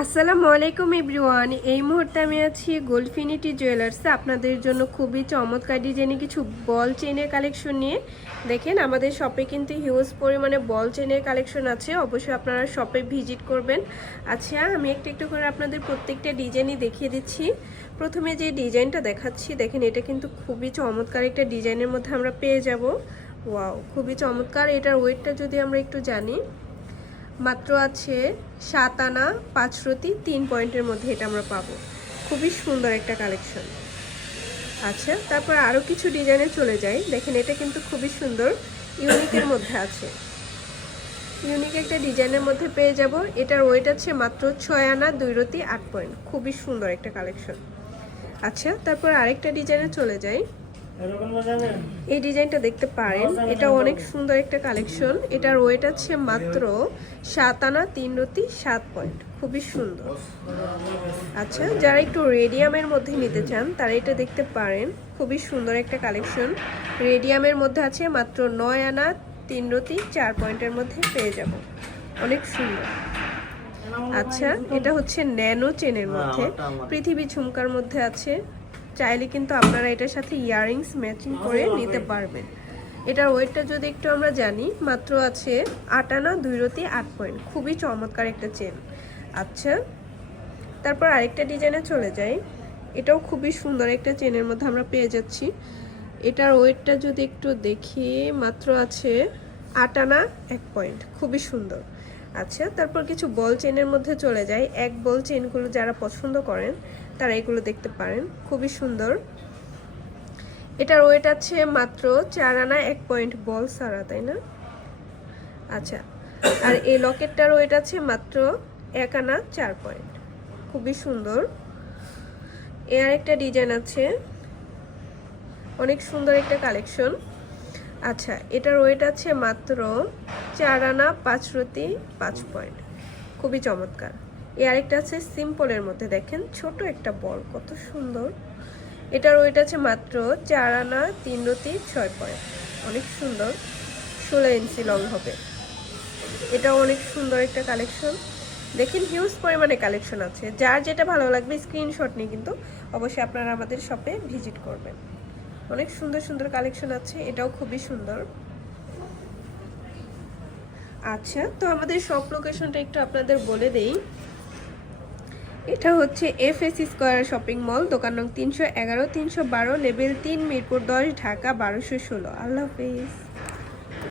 আসসালামু আলাইকুম এভরিওয়ান। এই মুহূর্তে আমি আছি গোল্ডফিনিটি জুয়েলার্সে আপনাদের জন্য খুবই চমৎকার ডিজাইনে কিছু বল চেনের কালেকশন নিয়ে। দেখেন আমাদের শপে কিন্তু হিউজ পরিমাণে বল চেনের কালেকশন আছে, অবশ্যই আপনারা শপে ভিজিট করবেন। আচ্ছা, আমি একটু একটু করে আপনাদের প্রত্যেকটা ডিজাইনই দেখিয়ে দিচ্ছি। প্রথমে যে ডিজাইনটা দেখাচ্ছি, দেখেন এটা কিন্তু খুবই চমৎকার একটা ডিজাইনের মধ্যে আমরা পেয়ে যাব। ওয়াও, খুবই চমৎকার। এটার ওয়েটটা যদি আমরা একটু জানি, মাত্র আছে 7 আনা 5 রতি 3 পয়েন্টের মধ্যে এটা আমরা পাবো। খুবই সুন্দর একটা কালেকশন। আচ্ছা, তারপর আরও কিছু ডিজাইনে চলে যাই। দেখেন এটা কিন্তু খুবই সুন্দর, ইউনিকের মধ্যে আছে। ইউনিক একটা ডিজাইনের মধ্যে পেয়ে যাব। এটার ওয়েট আছে মাত্র 6 আনা 2 রতি 8 পয়েন্ট। খুবই সুন্দর একটা কালেকশন। আচ্ছা, তারপর আরেকটা ডিজাইনে চলে যাই। এই ডিজাইনটা দেখতে পারেন, এটা অনেক সুন্দর একটা কালেকশন। এটার ওয়েট আছে মাত্র 7 আনা 3 রতি 7 পয়েন্ট। খুবই সুন্দর। আচ্ছা, যারা একটু রেডিয়ামের মধ্যে নিতে চান তারা এটা দেখতে পারেন, খুবই সুন্দর একটা কালেকশন। রেডিয়ামের মধ্যে আছে মাত্র 9 আনা 3 রতি 4 পয়েন্টের মধ্যে পেয়ে যাব। অনেক সুন্দর। আচ্ছা, এটা হচ্ছে ন্যানো চেনের মধ্যে, পৃথিবী ঝুমকার মধ্যে আছে। চাইলে কিন্তু আপনারা এটার সাথে ইয়াররিংস ম্যাচিং করে নিতে পারবেন। এটার ওয়েটটা যদি একটু আমরা জানি, মাত্র আছে 8 আনা 2 রতি 8 পয়েন্ট। খুবই চমৎকার একটা চেন। আচ্ছা, তারপর আরেকটা ডিজাইনে চলে যাই। এটাও খুবই সুন্দর একটা চেনের মধ্যে আমরা পেয়ে যাচ্ছি। এটার ওয়েটটা যদি একটু দেখি, মাত্র আছে 8 আনা 1 পয়েন্ট। খুবই সুন্দর। আচ্ছা, তারপর কিছু বল চেনের মধ্যে চলে যায়। এক বল চেনগুলো যারা পছন্দ করেন তারা এগুলো দেখতে পারেন, খুবই সুন্দর। এটার ওয়েট আছে মাত্র 4 আনা 1 পয়েন্ট বল সারা, তাই না? আচ্ছা, আর এই লকেটটার ওয়েট আছে মাত্র 1 আনা 4 পয়েন্ট। খুবই সুন্দর। এর একটা ডিজাইন আছে, অনেক সুন্দর একটা কালেকশন। আচ্ছা, এটার ওয়েট আছে মাত্র 4 আনা 5 রতি 5 পয়েন্ট। খুবই চমৎকার। এই আরেকটা আছে সিম্পলের মধ্যে, দেখেন ছোট একটা বল, কত সুন্দর। এটার ওয়েট আছে মাত্র 4 আনা 3 রতি 6 পয়েন্ট। অনেক সুন্দর, 16 ইঞ্চি লং হবে। এটাও অনেক সুন্দর একটা কালেকশন। দেখেন হিউজ পরিমাণে কালেকশন আছে। যার যেটা ভালো লাগবে স্ক্রিনশট নিয়ে কিন্তু অবশ্যই আপনারা আমাদের শপে ভিজিট করবেন। অনেক সুন্দর সুন্দর কালেকশন আছে, এটাও খুবই সুন্দর। আচ্ছা, তো আমাদের শপ লোকেশনটা একটু আপনাদের বলে দেই। এটা হচ্ছে FS স্কয়ার শপিং মল, দোকান নং 311 312, লেভেল 3, মিরপুর 10, ঢাকা 1216। আল্লাহ হাফেজ।